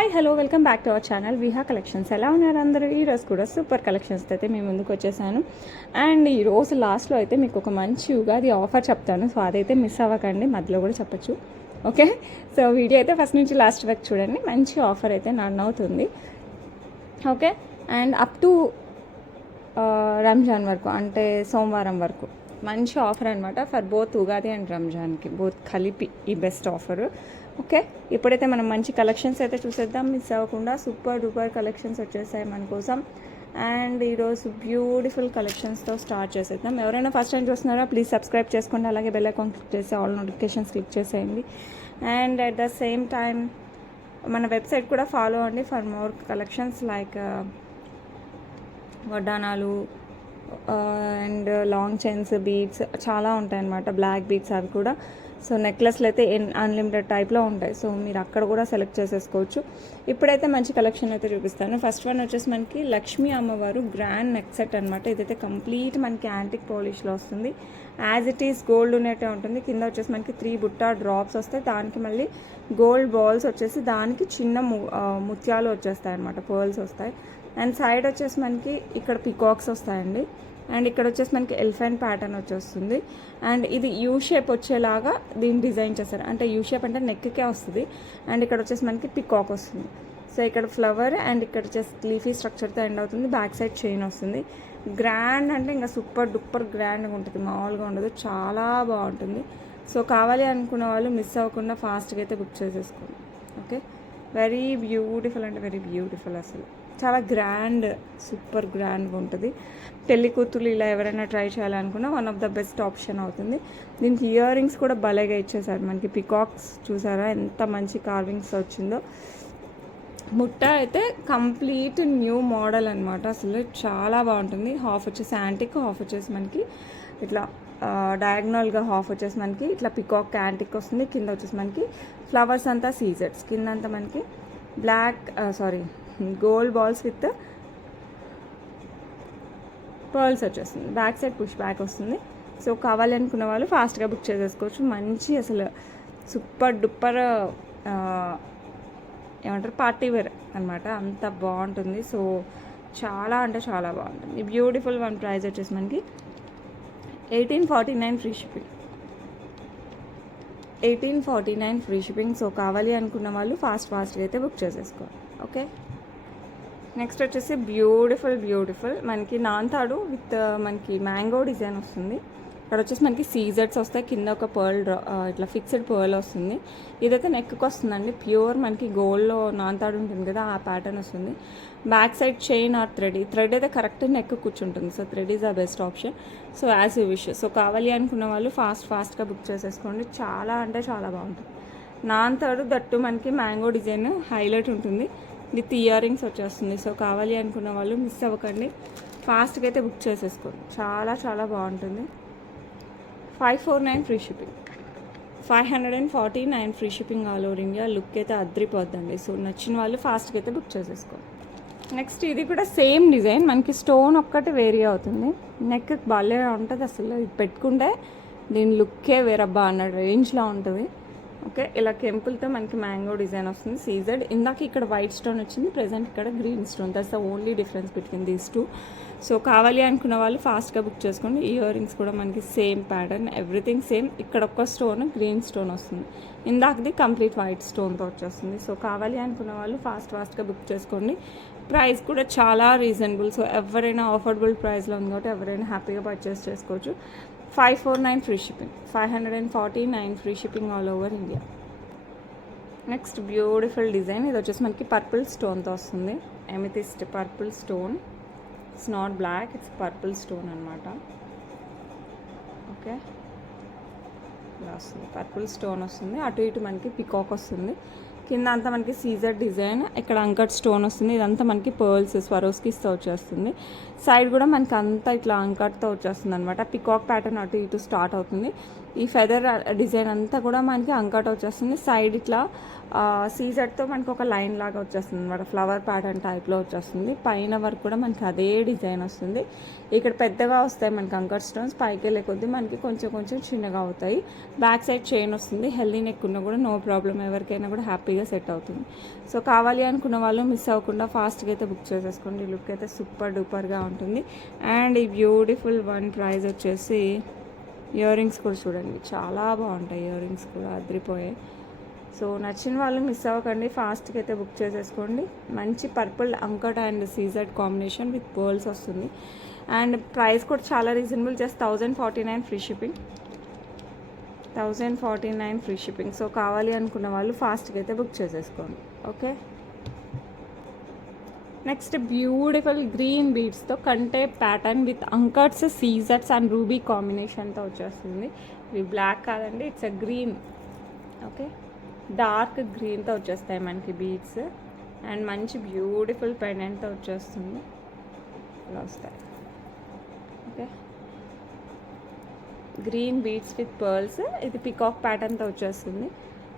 Hi hello welcome back to our channel Viha collections. ఎలా ఉన్నారు అందరూ? ఈరోజు కూడా సూపర్ కలెక్షన్స్ అయితే మేము ముందుకు వచ్చేసాను. అండ్ ఈరోజు లాస్ట్లో అయితే మీకు ఒక మంచి ఉగాది ఆఫర్ చెప్తాను. సో అదైతే మిస్ అవ్వకండి, మధ్యలో కూడా చెప్పచ్చు. ఓకే, సో వీడియో అయితే ఫస్ట్ నుంచి లాస్ట్ వరకు చూడండి. మంచి ఆఫర్ అయితే రన్ అవుతుంది. Okay, and up to Ramzan వరకు, అంటే సోమవారం వరకు మంచి ఆఫర్ అనమాట. ఫర్ బోత్ ఉగాది అండ్ రంజాన్కి బోత్ కలిపి ఈ బెస్ట్ ఆఫర్. ఓకే, ఇప్పుడైతే మనం మంచి కలెక్షన్స్ అయితే చూసేద్దాం. మిస్ అవ్వకుండా సూపర్ డూపర్ కలెక్షన్స్ వచ్చేసాయి మన కోసం. అండ్ ఈరోజు బ్యూటిఫుల్ కలెక్షన్స్తో స్టార్ట్ చేసేద్దాం. ఎవరైనా ఫస్ట్ టైం చూస్తున్నారో ప్లీజ్ సబ్స్క్రైబ్ చేసుకోండి, అలాగే బెల్ ఐకాన్ క్లిక్ చేసి ఆల్ నోటిఫికేషన్స్ క్లిక్ చేసేయండి. And at the same time మన వెబ్సైట్ కూడా ఫాలో అండి ఫర్ మోర్ కలెక్షన్స్ లైక్ వడ్డానాలు అండ్ లాంగ్ చైన్స్, బీడ్స్ చాలా ఉంటాయి అన్నమాట. బ్లాక్ బీడ్స్ అవి కూడా. సో నెక్లెస్లు అయితే అన్లిమిటెడ్ టైప్లో ఉంటాయి. సో మీరు అక్కడ కూడా సెలెక్ట్ చేసేసుకోవచ్చు. ఇప్పుడైతే మంచి కలెక్షన్ అయితే చూపిస్తాను. ఫస్ట్ వన్ వచ్చేసి మనకి లక్ష్మీ అమ్మవారు గ్రాండ్ నెక్ సెట్ అనమాట. ఇదైతే కంప్లీట్ మనకి యాంటిక్ పాలిష్లో వస్తుంది. యాజ్ ఇట్ ఈస్ గోల్డ్ ఉన్నట్టే ఉంటుంది. కింద వచ్చేసి మనకి 3 బుట్ట డ్రాప్స్ వస్తాయి. దానికి మళ్ళీ గోల్డ్ బాల్స్ వచ్చేసి దానికి చిన్న ముత్యాలు వచ్చేస్తాయి అనమాట, పర్ల్స్ వస్తాయి. అండ్ సైడ్ వచ్చేసి మనకి ఇక్కడ పికాక్స్ వస్తాయండి. అండ్ ఇక్కడ వచ్చేసి మనకి ఎలిఫెంట్ ప్యాటర్న్ వచ్చేస్తుంది. అండ్ ఇది యూ షేప్ వచ్చేలాగా దీన్ని డిజైన్ చేస్తారు. అంటే యూ షేప్ అంటే నెక్కే వస్తుంది. అండ్ ఇక్కడ వచ్చేసి మనకి పికాక్ వస్తుంది. సో ఇక్కడ ఫ్లవర్ అండ్ ఇక్కడ వచ్చేసి లీఫీ స్ట్రక్చర్తో ఎండ్ అవుతుంది. బ్యాక్ సైడ్ చైన్ వస్తుంది. గ్రాండ్ అంటే ఇంకా సూపర్ డూపర్ గ్రాండ్గా ఉంటుంది, మామూలుగా ఉండదు, చాలా బాగుంటుంది. సో కావాలి అనుకున్న వాళ్ళు మిస్ అవ్వకుండా ఫాస్ట్గా అయితే బుక్ చేసేసుకోండి. ఓకే, వెరీ బ్యూటిఫుల్ అంటే వెరీ బ్యూటిఫుల్, అసలు చాలా గ్రాండ్, సూపర్ గ్రాండ్గా ఉంటుంది. పెళ్లి కూతురు ఇలా ఎవరైనా ట్రై చేయాలనుకున్నా one of the best option అవుతుంది. దీనికి ఇయర్ రింగ్స్ కూడా భలేగా ఇచ్చేసారు మనకి. పికాక్స్ చూసారా ఎంత మంచి కార్వింగ్స్ వచ్చిందో. ముట్ట అయితే కంప్లీట్ న్యూ మోడల్ అనమాట, అసలు చాలా బాగుంటుంది. హాఫ్ వచ్చేసి యాంటిక్, హాఫ్ వచ్చేసి మనకి ఇట్లా డయాగ్నల్గా, హాఫ్ వచ్చేసి మనకి ఇట్లా పికాక్ యాంటిక్ వస్తుంది. కింద వచ్చేసి మనకి ఫ్లవర్స్ అంతా సీజెడ్స్, కింద అంతా మనకి black gold balls with pearls వచ్చేస్తుంది. బ్యాక్ సైడ్ పుష్ బ్యాక్ వస్తుంది. సో కావాలి అనుకున్న వాళ్ళు ఫాస్ట్గా బుక్ చేసేసుకోవచ్చు. మంచి అసలు సూపర్ డూపర్ ఏమంటారు పార్టీ వేర్ అనమాట, అంత బాగుంటుంది. సో చాలా అంటే చాలా బాగుంటుంది. బ్యూటిఫుల్ వన్ ప్రైస్ వచ్చేసి మనకి 1849 free shipping. 1849 free shipping. So కావాలి అనుకున్న వాళ్ళు ఫాస్ట్గా అయితే బుక్ చేసేసుకోవాలి. ఓకే, నెక్స్ట్ వచ్చేసి బ్యూటిఫుల్ మనకి నాంతాడు విత్ మనకి మ్యాంగో డిజైన్ వస్తుంది. ఇక్కడ వచ్చేసి మనకి సీజెడ్స్ వస్తాయి. కింద ఒక పర్ల్ ఇట్లా ఫిక్స్డ్ పర్ల్ వస్తుంది. ఇదైతే నెక్కి వస్తుందండి. ప్యూర్ మనకి గోల్డ్లో నాంతాడు ఉంటుంది కదా, ఆ ప్యాటర్న్ వస్తుంది. Back side chain are thread అయితే కరెక్ట్ నెక్ కూర్చుంటుంది. So thread is the best option. So as you wish. So కావాలి అనుకున్న వాళ్ళు ఫాస్ట్గా బుక్ చేసేసుకోండి. చాలా అంటే చాలా బాగుంటుంది. నాంతాడు దట్టు మనకి మ్యాంగో డిజైన్ హైలైట్ ఉంటుంది విత్ ఇయర్ రింగ్స్ వచ్చేస్తుంది. సో కావాలి అనుకున్న వాళ్ళు మిస్ అవ్వకండి, ఫాస్ట్గా అయితే బుక్ చేసేసుకోండి. చాలా చాలా బాగుంటుంది. 549 free shipping. 549 free shipping all over India. Look అయితే అద్రిపోద్దండి. సో నచ్చిన వాళ్ళు ఫాస్ట్గా అయితే బుక్ చేసేసుకోండి. నెక్స్ట్ ఇది కూడా సేమ్ డిజైన్, మనకి స్టోన్ ఒక్కటి వేరీ అవుతుంది. నెక్ భలే ఉంటుంది అసలు. ఇది పెట్టుకుంటే దీని లుక్కే వేరబ్బా అన్న రేంజ్లో ఉంటుంది. ఓకే, ఇలా కెంపుల్తో మనకి మ్యాంగో డిజైన్ వస్తుంది. సీజెడ్. ఇందాక ఇక్కడ వైట్ స్టోన్ వచ్చింది, ప్రెజెంట్ ఇక్కడ green stone. That's the only difference between these two. So కావాలి అనుకున్న వాళ్ళు ఫాస్ట్గా బుక్ చేసుకోండి. ఇయర్ రింగ్స్ కూడా మనకి సేమ్ ప్యాటర్న్, ఎవ్రీథింగ్ సేమ్. ఇక్కడ ఒక్క స్టోన్ గ్రీన్ స్టోన్ వస్తుంది, ఇందాకది కంప్లీట్ వైట్ స్టోన్తో వచ్చేస్తుంది. సో కావాలి అనుకున్న వాళ్ళు ఫాస్ట్గా బుక్ చేసుకోండి. ప్రైస్ కూడా చాలా రీజనబుల్. సో ఎవరైనా అఫోర్డబుల్ ప్రైస్లో ఉంది కాబట్టి ఎవరైనా హ్యాపీగా పర్చేస్ చేసుకోవచ్చు. 549 free shipping. 549 free shipping all over India. Next beautiful design. ఇది వచ్చేసి మనకి పర్పుల్ స్టోన్తో వస్తుంది. Amethyst purple stone. It's not black, it's purple stone అనమాట. ఓకే, ఇలా వస్తుంది. పర్పుల్ స్టోన్ వస్తుంది. అటు ఇటు మనకి పికాక్ వస్తుంది. కింద అంతా మనకి సీజర్ డిజైన్, ఇక్కడ అంకట్ స్టోన్ వస్తుంది. ఇదంతా మనకి పర్ల్స్ స్వరోస్కిస్తో వచ్చేస్తుంది. సైడ్ కూడా మనకి అంతా ఇట్లా అంకట్తో వచ్చేస్తుంది అనమాట. పికాక్ ప్యాటర్న్ అటు ఇటు స్టార్ట్ అవుతుంది. ఈ ఫెదర్ డిజైన్ అంతా కూడా మనకి అంకట్ వచ్చేస్తుంది. సైడ్ ఇట్లా సీజర్తో మనకి ఒక లైన్ లాగా వచ్చేస్తుంది అనమాట, ఫ్లవర్ ప్యాటర్న్ టైప్లో వచ్చేస్తుంది. పైన వరకు కూడా మనకి అదే డిజైన్ వస్తుంది. ఇక్కడ పెద్దగా వస్తాయి మనకి అంకర్ స్టోన్స్, పైకి వెళ్ళే కొద్దీ మనకి కొంచెం చిన్నగా అవుతాయి. బ్యాక్ సైడ్ చైన్ వస్తుంది. హెల్దీ నెక్ ఉన్నా కూడా నో ప్రాబ్లం, ఎవరికైనా కూడా హ్యాపీగా హ్యాపీగా సెట్ అవుతుంది. సో కావాలి అనుకున్న వాళ్ళు మిస్ అవ్వకుండా ఫాస్ట్గా అయితే బుక్ చేసేసుకోండి. లుక్ అయితే సూపర్ డూపర్గా ఉంటుంది. అండ్ ఈ బ్యూటిఫుల్ వన్ ప్రైస్ వచ్చేసి ఇయర్ రింగ్స్ కూడా చూడండి, చాలా బాగుంటాయి ఇయర్ రింగ్స్ కూడా అదిరిపోయాయి. సో నచ్చిన వాళ్ళు మిస్ అవ్వకండి, ఫాస్ట్గా అయితే బుక్ చేసేసుకోండి. మంచి purple uncut and CZ combination with pearls వస్తుంది. అండ్ ప్రైస్ కూడా చాలా reasonable, just 1049 free shipping. 1049 free shipping. So కావాలి అనుకున్న వాళ్ళు ఫాస్ట్గా అయితే బుక్ చేసేసుకోండి. ఓకే, నెక్స్ట్ బ్యూటిఫుల్ గ్రీన్ బీడ్స్తో కంటే ప్యాటర్న్ విత్ అంకట్స్, సీజర్స్ అండ్ రూబీ కాంబినేషన్తో వచ్చేస్తుంది. ఇవి బ్లాక్ కాదండి, it's a green. Okay, dark గ్రీన్తో వచ్చేస్తాయి మనకి బీడ్స్. అండ్ మంచి బ్యూటిఫుల్ పెండెంట్తో వచ్చేస్తుంది, ఇలా వస్తాయి. Okay, green beads with pearls. ఇది పికాక్ ప్యాటర్న్తో వచ్చేస్తుంది.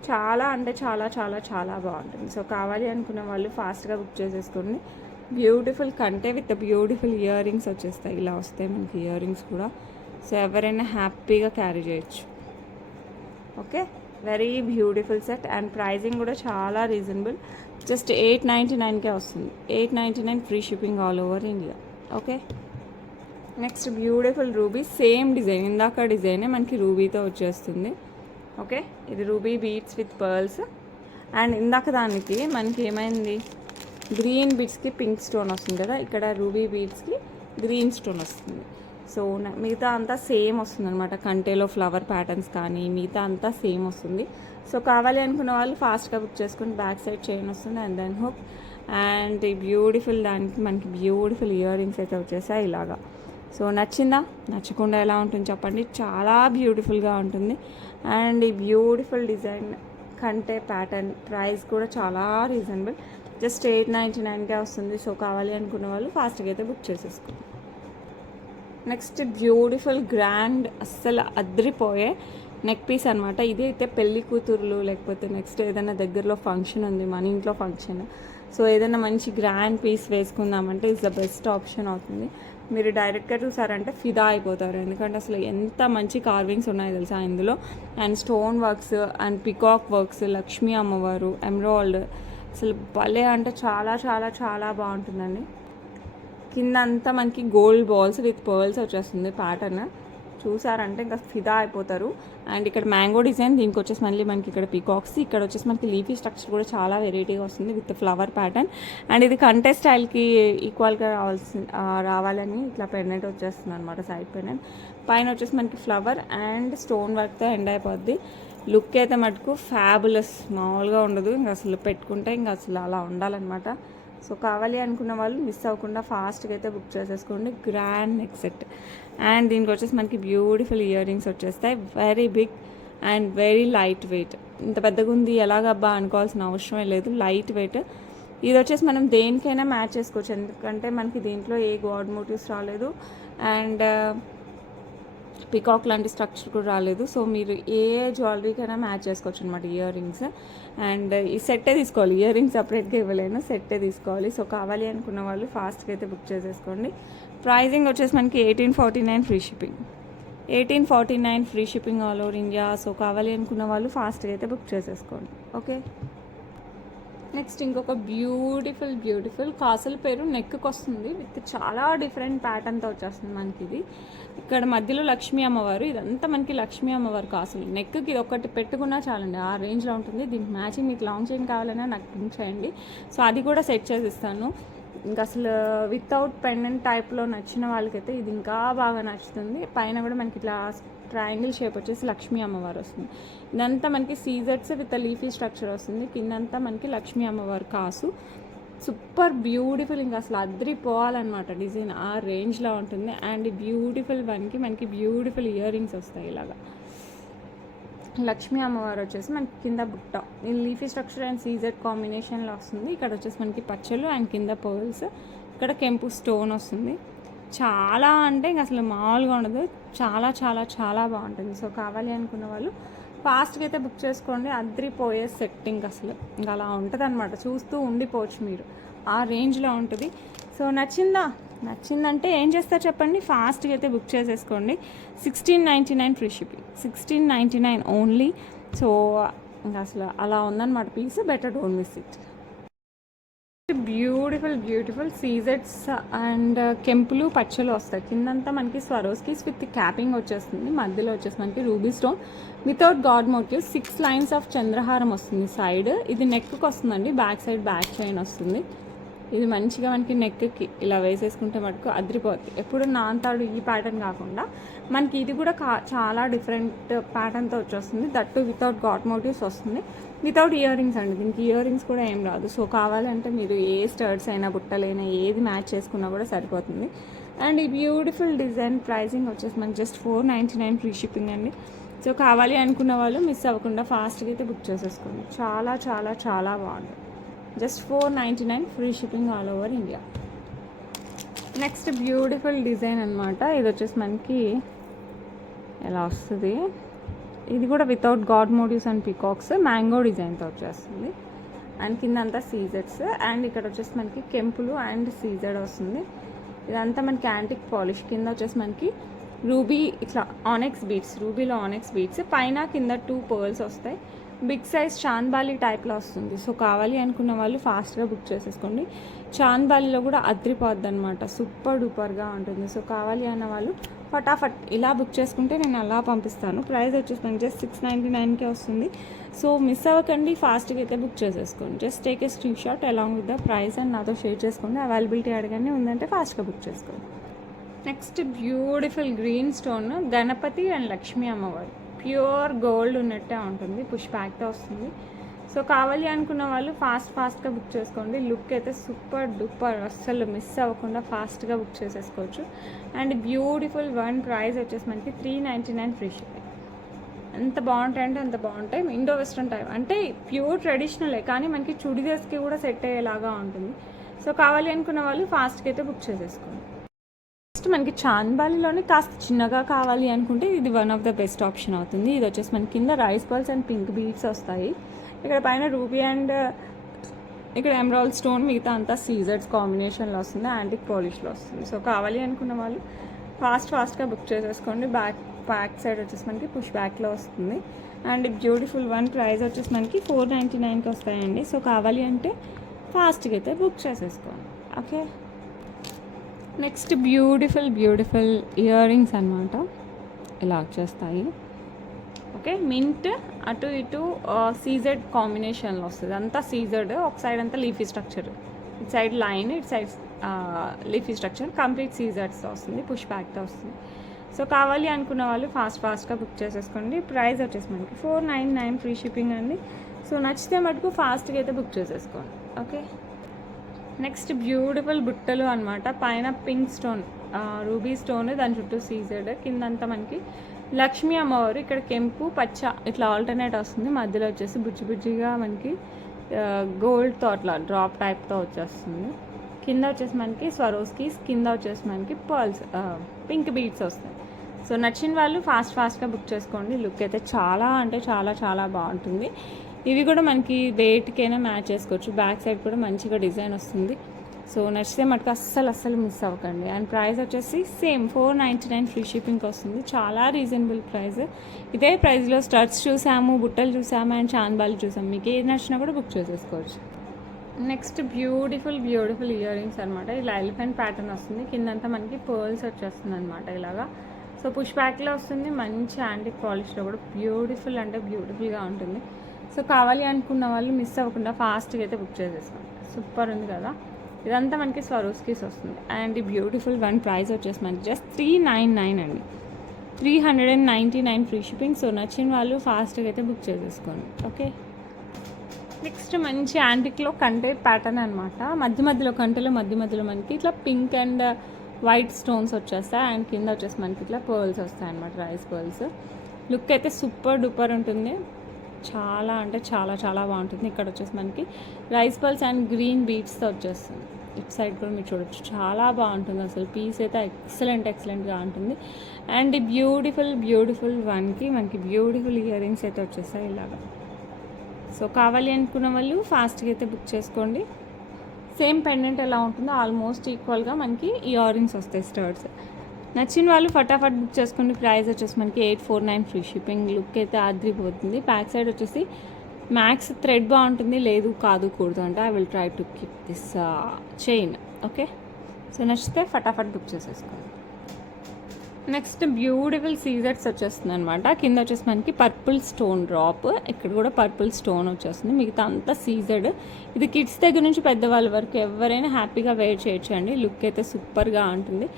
చాలా అంటే చాలా చాలా చాలా బాగుంటుంది. సో కావాలి అనుకున్న వాళ్ళు ఫాస్ట్గా బుక్ చేసేసుకోండి. బ్యూటిఫుల్ కంటే విత్ బ్యూటిఫుల్ ఇయర్ రింగ్స్ వచ్చేస్తాయి, ఇలా వస్తాయి మనకి ఇయర్ రింగ్స్ కూడా. సో ఎవరైనా హ్యాపీగా క్యారీ చేయొచ్చు. Okay, very beautiful set. And pricing కూడా చాలా రీజనబుల్, జస్ట్ 899కే వస్తుంది. 899 free shipping all over India. Okay, next beautiful ruby, same design, ఇందాక డిజైనే మనకి రూబీతో వచ్చేస్తుంది. ఓకే, ఇది ruby beads with pearls. And ఇందాక దానికి మనకి ఏమైంది, గ్రీన్ బీడ్స్కి పింక్ స్టోన్ వస్తుంది కదా, ఇక్కడ రూబీ బీడ్స్కి గ్రీన్ స్టోన్ వస్తుంది. సో మిగతా అంతా సేమ్ వస్తుంది అనమాట. కంటేలో ఫ్లవర్ ప్యాటర్న్స్ కానీ మిగతా అంతా సేమ్ వస్తుంది. సో కావాలి అనుకున్న వాళ్ళు ఫాస్ట్గా బుక్ చేసుకుని బ్యాక్ సైడ్ చైన్ వస్తుంది అండ్ దెన్ హుక్. అండ్ ఈ బ్యూటిఫుల్ దానికి మనకి బ్యూటిఫుల్ ఇయర్ రింగ్స్ అయితే వచ్చేసాయి ఇలాగా. సో నచ్చిందా? నచ్చకుండా ఎలా ఉంటుంది చెప్పండి, చాలా బ్యూటిఫుల్గా ఉంటుంది. అండ్ ఈ బ్యూటిఫుల్ డిజైన్ కంటే ప్యాటర్న్ ప్రైస్ కూడా చాలా రీజనబుల్, జస్ట్ 899కే వస్తుంది. సో కావాలి అనుకున్న వాళ్ళు ఫాస్ట్గా అయితే బుక్ చేసేసుకోండి. నెక్స్ట్ బ్యూటిఫుల్ గ్రాండ్ అస్సలు అద్రిపోయే నెక్ పీస్ అనమాట. ఇది అయితే పెళ్లి కూతురులు లేకపోతే నెక్స్ట్ ఏదైనా దగ్గరలో ఫంక్షన్ ఉంది, మన ఇంట్లో ఫంక్షన్, సో ఏదైనా మంచి గ్రాండ్ పీస్ వేసుకుందామంటే ఇట్స్ ద బెస్ట్ ఆప్షన్ అవుతుంది. మీరు డైరెక్ట్గా చూసారంటే ఫిదా అయిపోతారు, ఎందుకంటే అసలు ఎంత మంచి కార్వింగ్స్ ఉన్నాయో తెలుసా ఇందులో. And stone works and peacock works, Lakshmi అమ్మవారు, ఎమరాల్డ్, అసలు భలే అంటే చాలా చాలా చాలా బాగుంటుందండి. కింద అంతా మనకి గోల్డ్ బాల్స్ విత్ పర్ల్స్ వచ్చేస్తుంది ప్యాటర్న్, చూసారంటే ఇంకా ఫిదా అయిపోతారు. అండ్ ఇక్కడ మ్యాంగో డిజైన్, దీనికి వచ్చేసి మళ్ళీ మనకి ఇక్కడ పీకాక్స్, ఇక్కడ వచ్చేసి మనకి లీఫీ స్ట్రక్చర్ కూడా చాలా వెరైటీగా వస్తుంది విత్ ఫ్లవర్ ప్యాటర్న్. అండ్ ఇది కంటే స్టైల్కి ఈక్వల్గా రావాలని ఇట్లా పెండెంట్ వచ్చేస్తుంది అనమాట, సైడ్ పెండెంట్. పైన వచ్చేసి మనకి ఫ్లవర్ అండ్ స్టోన్ వర్క్తో ఎండ్ అయిపోద్ది. లుక్ అయితే మటుకు ఫ్యాబులస్, మామూలుగా ఉండదు. ఇంకా అసలు పెట్టుకుంటే ఇంకా అసలు అలా ఉండాలన్నమాట. సో కావాలి అనుకున్న వాళ్ళు మిస్ అవ్వకుండా ఫాస్ట్గా అయితే బుక్ చేసేసుకోండి. Grand neck set. అండ్ దీనికి వచ్చేసి మనకి బ్యూటిఫుల్ ఇయర్ రింగ్స్ వచ్చేస్తాయి, very big and very light weight. ఇంత పెద్దగా ఉంది ఎలాగబ్బా అనుకోవాల్సిన అవసరమే లేదు, లైట్ వెయిట్. ఇది వచ్చేసి మనం దేనికైనా మ్యాచ్ చేసుకోవచ్చు, ఎందుకంటే మనకి దీంట్లో ఏ గాడ్ మోటివ్స్ రాలేదు అండ్ పికాక్ లాంటి స్ట్రక్చర్ కూడా రాలేదు. సో మీరు ఏ జ్యువెలరీకైనా మ్యాచ్ చేసుకోవచ్చు అనమాట ఇయర్ రింగ్స్. అండ్ ఈ సెట్టే తీసుకోవాలి, ఇయర్ రింగ్స్ సపరేట్గా ఇవ్వలేను, సెట్టే తీసుకోవాలి. సో కావాలి అనుకున్న వాళ్ళు ఫాస్ట్గా అయితే బుక్ చేసేసుకోండి. ప్రైజింగ్ వచ్చేసి మనకి 1849 free shipping. 1849 free shipping all over India. So కావాలి అనుకున్న వాళ్ళు ఫాస్ట్గా అయితే బుక్ చేసేసుకోండి. ఓకే, నెక్స్ట్ ఇంకొక బ్యూటిఫుల్ కాసుల పేరు నెక్కి వస్తుంది విత్ చాలా డిఫరెంట్ ప్యాటర్న్తో వచ్చేస్తుంది మనకి. ఇది ఇక్కడ మధ్యలో లక్ష్మీ అమ్మవారు, ఇదంతా మనకి లక్ష్మీ అమ్మవారు కాసులు. నెక్కి ఇది ఒకటి పెట్టుకున్నా చాలండి, ఆ రేంజ్లో ఉంటుంది. దీనికి మ్యాచింగ్ మీకు లాంగ్ చైన్ కావాలన్నా నాకు పింక్ చేయండి, సో అది కూడా సెట్ చేసి ఇస్తాను. ఇంకా అసలు వితౌట్ పెండెంట్ టైప్లో నచ్చిన వాళ్ళకైతే ఇది ఇంకా బాగా నచ్చుతుంది. పైన కూడా మనకి ఇట్లా ట్రయాంగిల్ షేప్ వచ్చేసి లక్ష్మీ అమ్మవారు వస్తుంది. ఇదంతా మనకి సీజర్స్ విత్ లీఫీ స్ట్రక్చర్ వస్తుంది. కిందంతా మనకి లక్ష్మీ అమ్మవారు కాసు, సూపర్ బ్యూటిఫుల్, ఇంకా అసలు అద్రిపోవాలన్నమాట డిజైన్, ఆ రేంజ్లో ఉంటుంది. అండ్ బ్యూటిఫుల్ వన్కి మనకి బ్యూటిఫుల్ ఇయర్ రింగ్స్ వస్తాయి ఇలాగా. లక్ష్మీ అమ్మవారు వచ్చేసి మనకి కింద బుట్ట, ఈ లీఫీ స్ట్రక్చర్ అండ్ సీజెడ్ కాంబినేషన్లో వస్తుంది. ఇక్కడ వచ్చేసి మనకి పచ్చలు అండ్ కింద పర్ల్స్, ఇక్కడ కెంపు స్టోన్ వస్తుంది. చాలా అంటే ఇంకా అసలు మామూలుగా ఉండదు, చాలా చాలా చాలా బాగుంటుంది. సో కావాలి అనుకున్న వాళ్ళు ఫాస్ట్గా అయితే బుక్ చేసుకోండి. అద్రిపోయే సెట్టింగ్ అసలు ఇంకా అలా ఉంటుంది అనమాట, చూస్తూ ఉండిపోవచ్చు మీరు, ఆ రేంజ్లో ఉంటుంది. సో నచ్చిందంటే ఏం చేస్తారు చెప్పండి, ఫాస్ట్గా అయితే బుక్ చేసేసుకోండి. 1699 ఫ్రీ షిప్పింగ్, 1699 ఓన్లీ. సో ఇంకా అసలు అలా ఉందన్నమాట piece. Better don't miss it. Beautiful సీజెట్స్ అండ్ కెంపులు పచ్చలు వస్తాయి. కిందంతా మనకి స్వరోస్కీస్ విత్ క్యాపింగ్ వచ్చేస్తుంది. మధ్యలో వచ్చేసి మనకి ruby stone without god motive 6 lines of చంద్రహారం వస్తుంది సైడ్. ఇది నెక్కి వస్తుందండి. బ్యాక్ సైడ్ బ్యాక్ చైన్ వస్తుంది. ఇది మంచిగా మనకి నెక్కి ఇలా వేసేసుకుంటే మటుకు అదిరిపోద్ది. ఎప్పుడు నాంతాడు ఈ ప్యాటర్న్ కాకుండా మనకి ఇది కూడా చాలా డిఫరెంట్ ప్యాటర్న్తో వచ్చేస్తుంది. దట్టు వితౌట్ గాడ్ మోటివ్స్ వస్తుంది. వితౌట్ ఇయర్ రింగ్స్ అండి. దీనికి ఇయర్ రింగ్స్ కూడా ఏం రాదు. సో కావాలంటే మీరు ఏ స్టర్ట్స్ అయినా బుట్టలైనా ఏది మ్యాచ్ చేసుకున్నా కూడా సరిపోతుంది. అండ్ ఈ బ్యూటిఫుల్ డిజైన్ ప్రైసింగ్ వచ్చేసి మనకి జస్ట్ 499 ఫ్రీ షిప్పింగ్ అండి. సో కావాలి అనుకున్న వాళ్ళు మిస్ అవ్వకుండా ఫాస్ట్గా అయితే బుక్ చేసేసుకోండి. చాలా చాలా చాలా బాగుంటుంది. Just 499 free shipping all over India. Next beautiful design అనమాట. ఇది వచ్చేసి మనకి ఎలా వస్తుంది, ఇది కూడా without god motifs and peacocks mango డిజైన్తో వచ్చేస్తుంది. అండ్ కింద అంతా సీజెడ్స్ అండ్ ఇక్కడ వచ్చేసి మనకి కెంపులు అండ్ సీజెడ్ వస్తుంది. ఇదంతా మనకి యాంటిక్ పాలిష్. కింద వచ్చేసి మనకి రూబీ ఇట్లా ఆనెక్స్ బీట్స్, రూబీలో ఆనెక్స్ బీట్స్, పైన కింద 2 పర్ల్స్ వస్తాయి. బిగ్ సైజ్ చాంద్బాలి టైప్లో వస్తుంది. సో కావాలి అనుకున్న వాళ్ళు ఫాస్ట్గా బుక్ చేసేసుకోండి. చాంద్బాలిలో కూడా అద్రిపోద్ది అనమాట. సూపర్ డూపర్గా ఉంటుంది. సో కావాలి అన్న వాళ్ళు ఫటాఫట్ ఇలా బుక్ చేసుకుంటే నేను అలా పంపిస్తాను. ప్రైస్ వచ్చేసి మనకి జస్ట్ 699కే వస్తుంది. సో మిస్ అవ్వకండి, ఫాస్ట్గా అయితే బుక్ చేసేసుకోండి. Just take a screenshot along with the price and నాతో షేర్ చేసుకోండి. అవైలబిలిటీ అడగండి, ఉందంటే ఫాస్ట్గా బుక్ చేసుకోండి. Next beautiful green stone Ganapati and Lakshmi అమ్మవారు. ప్యూర్ గోల్డ్ ఉన్నట్టే ఉంటుంది. పుష్ బ్యాక్తో వస్తుంది. సో కావాలి అనుకున్న వాళ్ళు ఫాస్ట్గా బుక్ చేసుకోండి. లుక్ అయితే సూపర్ డూపర్, అస్సలు మిస్ అవ్వకుండా ఫాస్ట్గా బుక్ చేసేసుకోవచ్చు. అండ్ బ్యూటిఫుల్ వన్ ప్రైస్ వచ్చేసి మనకి 399 ఫ్రీ షిప్పింగ్. ఎంత బాగుంటాయి అంటే అంత బాగుంటాయి. ఇండో వెస్ట్రన్ టైప్ అంటే ప్యూర్ ట్రెడిషనలే, కానీ మనకి చుడిదార్స్కి కూడా సెట్ అయ్యేలాగా ఉంటుంది. సో కావాలి అనుకున్న వాళ్ళు ఫాస్ట్గా అయితే బుక్ చేసేసుకోండి. నెక్స్ట్ మనకి చాంద్బాలిలోనే కాస్త చిన్నగా కావాలి అనుకుంటే ఇది one of the best option అవుతుంది. ఇది వచ్చేసి మనకి కింద rice pearls and pink beads వస్తాయి. ఇక్కడ పైన రూబీ అండ్ ఇక్కడ ఎమరాల్డ్ స్టోన్, మిగతా అంతా సీజర్స్ కాంబినేషన్లో వస్తుంది. యాంటిక్ పాలిష్లో వస్తుంది. సో కావాలి అనుకున్న వాళ్ళు ఫాస్ట్గా బుక్ చేసేసుకోండి. బ్యాక్ సైడ్ వచ్చేసి మనకి పుష్ బ్యాక్లో వస్తుంది. అండ్ బ్యూటిఫుల్ వన్ ప్రైస్ వచ్చేసి మనకి 499కి వస్తాయండి. సో కావాలి అంటే ఫాస్ట్గా అయితే బుక్ చేసేసుకోండి. Okay. Next beautiful ear rings అనమాట. ఇలా వచ్చేస్తాయి. ఓకే, మింట్ అటు ఇటు సీజెడ్ కాంబినేషన్లో వస్తుంది. అంతా సీజెడ్, ఒక సైడ్ అంతా లీఫీ స్ట్రక్చర్, ఇటు సైడ్ లైన్, ఇటు సైడ్ లీఫీ స్ట్రక్చర్, కంప్లీట్ సీజెడ్స్తో వస్తుంది. పుష్ బ్యాక్తో వస్తుంది. సో కావాలి అనుకున్న వాళ్ళు ఫాస్ట్గా బుక్ చేసేసుకోండి. ప్రైస్ వచ్చేసి మనకి 499 ఫ్రీ షిప్పింగ్ అండి. సో నచ్చితే మటుకు ఫాస్ట్గా అయితే బుక్ చేసేసుకోండి. ఓకే. నెక్స్ట్ బ్యూటిఫుల్ బుట్టలు అనమాట. పైన పింక్ స్టోన్, రూబీ స్టోన్, దాని చుట్టూ సీజెడ్, కిందంతా మనకి లక్ష్మీ అమ్మవారు. ఇక్కడ కెంపు పచ్చ ఇట్లా ఆల్టర్నేట్ వస్తుంది. మధ్యలో వచ్చేసి బుజ్జిగా మనకి గోల్డ్తో అట్లా డ్రాప్ టైప్తో వచ్చేస్తుంది. కింద వచ్చేసి మనకి స్వరోస్కీస్, కింద వచ్చేసి మనకి పర్ల్స్ పింక్ బీడ్స్ వస్తాయి. సో నచ్చిన వాళ్ళు ఫాస్ట్గా బుక్ చేసుకోండి. లుక్ అయితే చాలా అంటే చాలా బాగుంటుంది. ఇవి కూడా మనకి వెయిట్కైనా మ్యాచ్ చేసుకోవచ్చు. బ్యాక్ సైడ్ కూడా మంచిగా డిజైన్ వస్తుంది. సో నచ్చితే మటుకు అస్సలు మిస్ అవ్వకండి. అండ్ ప్రైస్ వచ్చేసి సేమ్ 499 ఫ్రీ షిప్పింగ్కి వస్తుంది. చాలా రీజనబుల్ ప్రైస్. ఇదే ప్రైస్లో స్టడ్స్ చూసాము, బుట్టలు చూసాము అండ్ చాంద్బాలి చూసాము. మీకు ఏది నచ్చినా కూడా బుక్ చేసేసుకోవచ్చు. నెక్స్ట్ బ్యూటిఫుల్ ఇయర్ రింగ్స్ అనమాట. ఇలా ఎలిఫెంట్ ప్యాటర్న్ వస్తుంది. కిందంతా మనకి పర్ల్స్ వచ్చేస్తుంది అనమాట ఇలాగా. సో పుష్ బ్యాక్లో వస్తుంది. మంచి యాంటిక్ పాలిష్లో కూడా బ్యూటిఫుల్గా ఉంటుంది. సో కావాలి అనుకున్న వాళ్ళు మిస్ అవ్వకుండా ఫాస్ట్గా అయితే బుక్ చేసేసుకోండి. సూపర్ ఉంది కదా. ఇదంతా మనకి స్వరోస్కీస్ వస్తుంది. అండ్ ఈ బ్యూటిఫుల్ వన్ ప్రైస్ వచ్చేసి మనకి జస్ట్ 399 అండి. 399 ఫ్రీ షిప్పింగ్. సో నచ్చిన వాళ్ళు ఫాస్ట్గా అయితే బుక్ చేసేసుకోండి. ఓకే. నెక్స్ట్ మంచి యాంటిక్లో కంటే ప్యాటర్న్ అనమాట. మధ్యలో కంటెలో మధ్యలో మనకి ఇట్లా పింక్ అండ్ వైట్ స్టోన్స్ వచ్చేస్తాయి. అండ్ కింద వచ్చేసి మనకి ఇట్లా పర్ల్స్ వస్తాయి అనమాట, రైస్ పర్ల్స్. లుక్ అయితే సూపర్ డూపర్ ఉంటుంది. చాలా అంటే చాలా బాగుంటుంది. ఇక్కడ వచ్చేసి మనకి రైస్ పర్ల్స్ అండ్ గ్రీన్ బీట్స్తో వచ్చేస్తుంది. ఇటు సైడ్ కూడా మీరు చూడొచ్చు. చాలా బాగుంటుంది అసలు. పీస్ అయితే ఎక్సలెంట్గా ఉంటుంది. అండ్ బ్యూటిఫుల్ వన్కి మనకి బ్యూటిఫుల్ ఇయర్ రింగ్స్ అయితే వచ్చేస్తాయి ఇలాగా. సో కావాలి అనుకున్న వాళ్ళు ఫాస్ట్గా అయితే బుక్ చేసుకోండి. సేమ్ పెండెంట్ ఎలా ఉంటుందో ఆల్మోస్ట్ ఈక్వల్గా మనకి ఇయర్ రింగ్స్ వస్తాయి, స్టర్ట్స్. నచ్చిన వాళ్ళు ఫటాఫట్ బుక్ చేసుకోండి. ప్రైస్ వచ్చేసి మనకి 849 ఫ్రీ షిప్పింగ్. లుక్ అయితే ఆద్రిపోతుంది. బ్యాక్ సైడ్ వచ్చేసి మ్యాక్స్ థ్రెడ్ బాగుంటుంది, లేదు కాదు కూడదు అంటే I will try to keep this chain. Okay, so నచ్చితే ఫటాఫట్ బుక్ చేసేసుకోండి. నెక్స్ట్ బ్యూటిఫుల్ సీజర్స్ వచ్చేస్తుంది అనమాట. కింద వచ్చేసి మనకి పర్పుల్ స్టోన్ డ్రాప్, ఇక్కడ కూడా పర్పుల్ స్టోన్ వచ్చేస్తుంది, మిగతా అంతా సీజర్డ్. ఇది కిడ్స్ దగ్గర నుంచి పెద్దవాళ్ళ వరకు ఎవరైనా హ్యాపీగా వేర్ చేయొచ్చండి. లుక్ అయితే సూపర్గా ఉంటుంది.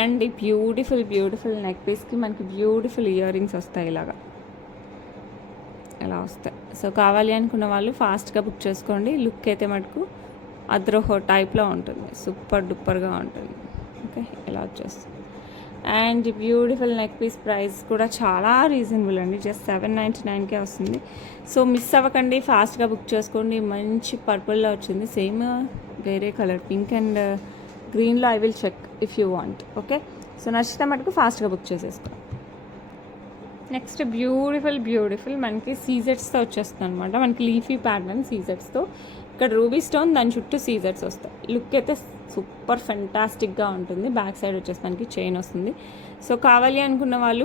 అండ్ ఈ బ్యూటిఫుల్ నెక్ పీస్కి మనకి బ్యూటిఫుల్ ఇయర్ రింగ్స్ వస్తాయి ఇలాగా, ఇలా వస్తాయి. సో కావాలి అనుకున్న వాళ్ళు ఫాస్ట్గా బుక్ చేసుకోండి. లుక్ అయితే మటుకు అద్రోహో టైప్లో ఉంటుంది, సూపర్ డూపర్గా ఉంటుంది. ఓకే, ఇలా వచ్చేస్తుంది. And beautiful neck piece price కూడా చాలా రీజనబుల్ అండి, జస్ట్ 799కే వస్తుంది. సో మిస్ అవ్వకండి, ఫాస్ట్గా బుక్ చేసుకోండి. మంచి పర్పుల్లో వచ్చింది, సేమ్ వేరే కలర్ పింక్ అండ్ గ్రీన్లో. I will check if you want. Okay, so నచ్చితే మటుకు ఫాస్ట్గా బుక్ చేసేసుకోండి. నెక్స్ట్ బ్యూటిఫుల్ మనకి సీజర్స్తో వచ్చేస్తుంది అనమాట. మనకి లీఫీ ప్యాటర్న్ సీజర్స్తో, ఇక్కడ రూబీ స్టోన్, దాని చుట్టూ సీజర్స్ వస్తాయి. లుక్ అయితే సూపర్ ఫెంటాస్టిక్గా ఉంటుంది. బ్యాక్ సైడ్ వచ్చేసి మనకి చైన్ వస్తుంది. సో కావాలి అనుకున్న వాళ్ళు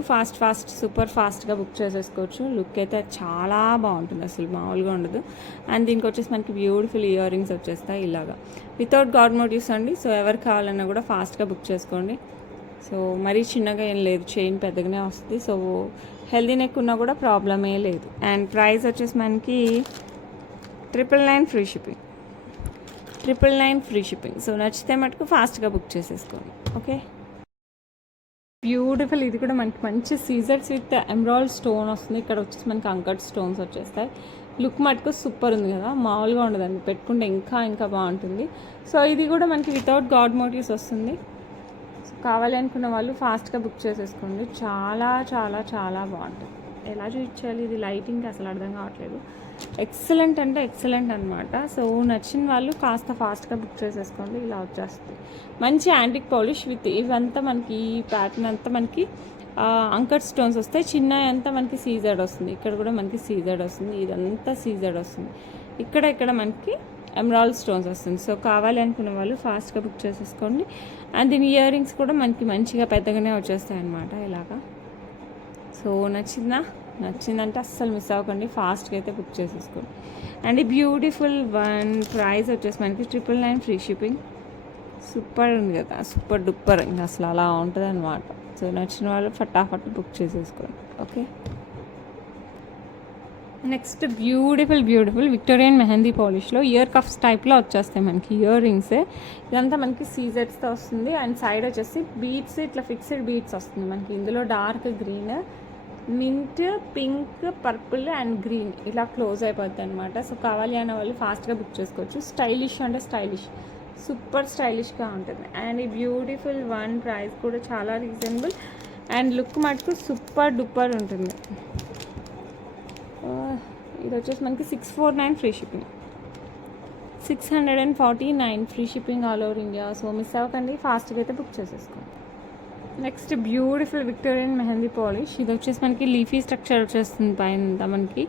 సూపర్ ఫాస్ట్గా బుక్ చేసేసుకోవచ్చు. లుక్ అయితే చాలా బాగుంటుంది, అసలు మామూలుగా ఉండదు. అండ్ దీనికి వచ్చేసి మనకి బ్యూటిఫుల్ ఇయర్ రింగ్స్ వచ్చేస్తాయి ఇలాగా, వితౌట్ గాడ్ మోటివ్స్ అండి. సో ఎవరు కావాలన్నా కూడా ఫాస్ట్గా బుక్ చేసుకోండి. సో మరీ చిన్నగా ఏం లేదు, చైన్ పెద్దగానే వస్తుంది. సో హెల్దీ నెక్ ఉన్నా కూడా ప్రాబ్లమే లేదు. అండ్ ప్రైస్ వచ్చేసి మనకి 999 ఫ్రీ షిప్పింగ్. సో నచ్చితే మటుకు ఫాస్ట్గా బుక్ చేసేసుకోండి. ఓకే, బ్యూటిఫుల్ ఇది కూడా మనకి మంచి సీజర్స్ విత్ ఎమరాల్డ్ స్టోన్ వస్తుంది. ఇక్కడ వచ్చేసి మనకి అంకట్ స్టోన్స్ వచ్చేస్తాయి. లుక్ మటుకు సూపర్ ఉంది కదా, మామూలుగా ఉండదండి, పెట్టుకుంటే ఇంకా బాగుంటుంది. సో ఇది కూడా మనకి వితౌట్ గాడ్ మోటివ్స్ వస్తుంది. సో కావాలి అనుకున్న వాళ్ళు ఫాస్ట్గా బుక్ చేసేసుకోండి. చాలా బాగుంటుంది. ఎలా చూపించాలి, ఇది లైటింగ్ అసలు అర్థం కావట్లేదు. ఎక్సలెంట్ అంటే ఎక్సలెంట్ అనమాట. సో నచ్చిన వాళ్ళు కాస్త ఫాస్ట్గా బుక్ చేసేసుకోండి. ఇలా వచ్చేస్తుంది మంచి యాంటిక్ పాలిష్ విత్ ఇవంతా మనకి ఈ ప్యాటర్న్ అంతా మనకి అంకట్ స్టోన్స్ వస్తాయి. చిన్న అంతా మనకి సీజర్డ్ వస్తుంది, ఇక్కడ కూడా మనకి సీజర్డ్ వస్తుంది, ఇదంతా సీజర్డ్ వస్తుంది. ఇక్కడ మనకి ఎమరాల్డ్ స్టోన్స్ వస్తుంది. సో కావాలి అనుకున్న వాళ్ళు ఫాస్ట్గా బుక్ చేసేసుకోండి. అండ్ దీని ఇయర్ రింగ్స్ కూడా మనకి మంచిగా పెద్దగానే వచ్చేస్తాయి అన్నమాట ఇలాగా. సో నచ్చిందంటే అస్సలు మిస్ అవ్వకండి, ఫాస్ట్గా అయితే బుక్ చేసేసుకోండి. అండ్ ఈ బ్యూటిఫుల్ వన్ ప్రైస్ వచ్చేసి మనకి 999 ఫ్రీ షిప్పింగ్. సూపర్ ఉంది కదా, సూపర్ డూపర్, ఇంకా అసలు అలా ఉంటుంది అనమాట. సో నచ్చిన వాళ్ళు ఫటాఫట్ బుక్ చేసేసుకోండి. Okay, next beautiful Victorian mehndi పాలిష్లో ఇయర్ కఫ్స్ టైప్లో వచ్చేస్తాయి మనకి ఇయర్ రింగ్స్. ఇదంతా మనకి సీజర్స్తో వస్తుంది. అండ్ సైడ్ వచ్చేసి బీడ్స్, ఇట్లా ఫిక్స్డ్ బీడ్స్ వస్తుంది మనకి. ఇందులో dark green, mint, pink, purple and green ఇలా క్లోజ్ అయిపోద్ది అనమాట. సో కావాలి అనే వాళ్ళు ఫాస్ట్గా బుక్ చేసుకోవచ్చు. స్టైలిష్ అంటే స్టైలిష్, సూపర్ స్టైలిష్గా ఉంటుంది. అండ్ ఈ బ్యూటిఫుల్ వన్ ప్రైస్ కూడా చాలా రీజనబుల్ అండ్ లుక్ మటుకు సూపర్ డూపర్ ఉంటుంది. ఇది వచ్చేసి మనకి 649 free shipping, 649 free shipping all over India. So miss అవ్వకండి, ఫాస్ట్గా అయితే బుక్ చేసేసుకోండి. Next beautiful Victorian mehndi polish. ఇది వచ్చేసి మనకి లీఫీ స్ట్రక్చర్ వచ్చేస్తుంది పైన, మనకి